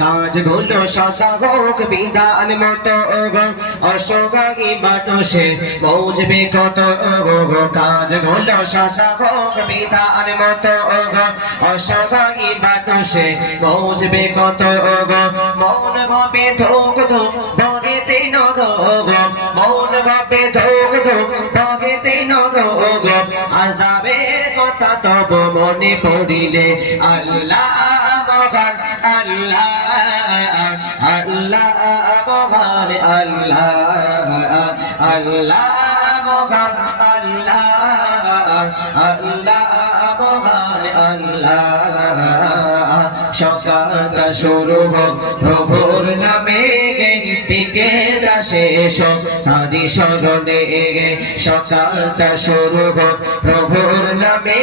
কাজগুলো সদা হোক বিধান মতো অসহায়ী মানুষে বুঝবে কত কাজগুলো সদা হোক বিধান মতো অসহায়ী মানুষে বুঝবে কত মন হবে ধোক ধোক বগেতে নরগ মন হবে ধোক ধোক বগেতে নরগ আযাবের কথা তব মনে পড়িলে আল্লাহ Allah Allah mohan Allah Allah mohan Allah Allah mohan Allah সকালটা শুরু হোক প্রভুর নামে বিকেলটা শেষ হোক তারি স্মরণে সকালটা শুরু হোক প্রভুর নামে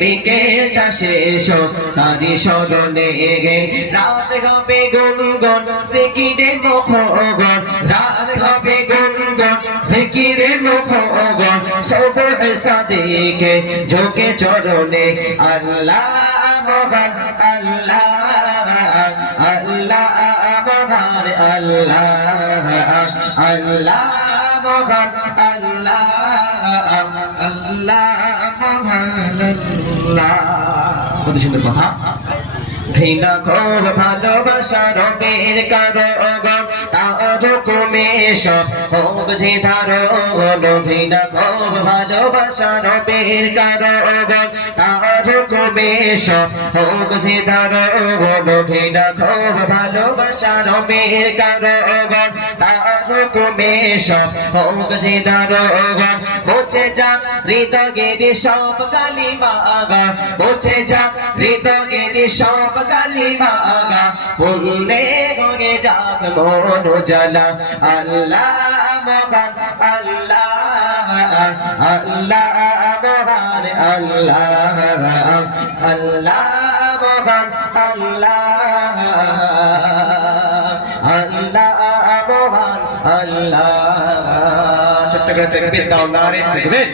বিকেলটা শেষ হোক তারি স্মরণে রাত হবে গুনগুন জিকিরে মুখগণ রাত হবে গুনগুন জিকিরে মুখগণ সুবহ সাদিকে ঝোঁকে চরণে আল্লাহ মহান আল্লাহ আল্লাহ মহান আল্লাহ আল্লাহ মহান আল্লাহ আল্লাহ মহান আল্লাহ। কত সুন্দর কথা। ঘৃণা কর ভালোবাসা রবের কারণ তার হুকুমে সব হোক যে ধারণ ঘৃণা কর ভালোবাসা রবের কারণ তার হুকুমে সব হোক যে ধারণ ঘৃণা কর ভালোবাসা রবের কারণ তার হুকুমে সব হোক যে ধারণ মুছে যাক হৃদয়ের সব কালিমা মুছে যাক হৃদয়ের সব কালিমা পুণ্যে হয়ে যাক মন জালা আল্লাহ মহান আল্লাহ আল্লাহ মহান আল্লাহ আল্লাহ মহান আল্লাহ আল্লাহ মহান আল্লাহ। ছোট্ট করে তাকবীর দাও, নারে তাকবীর।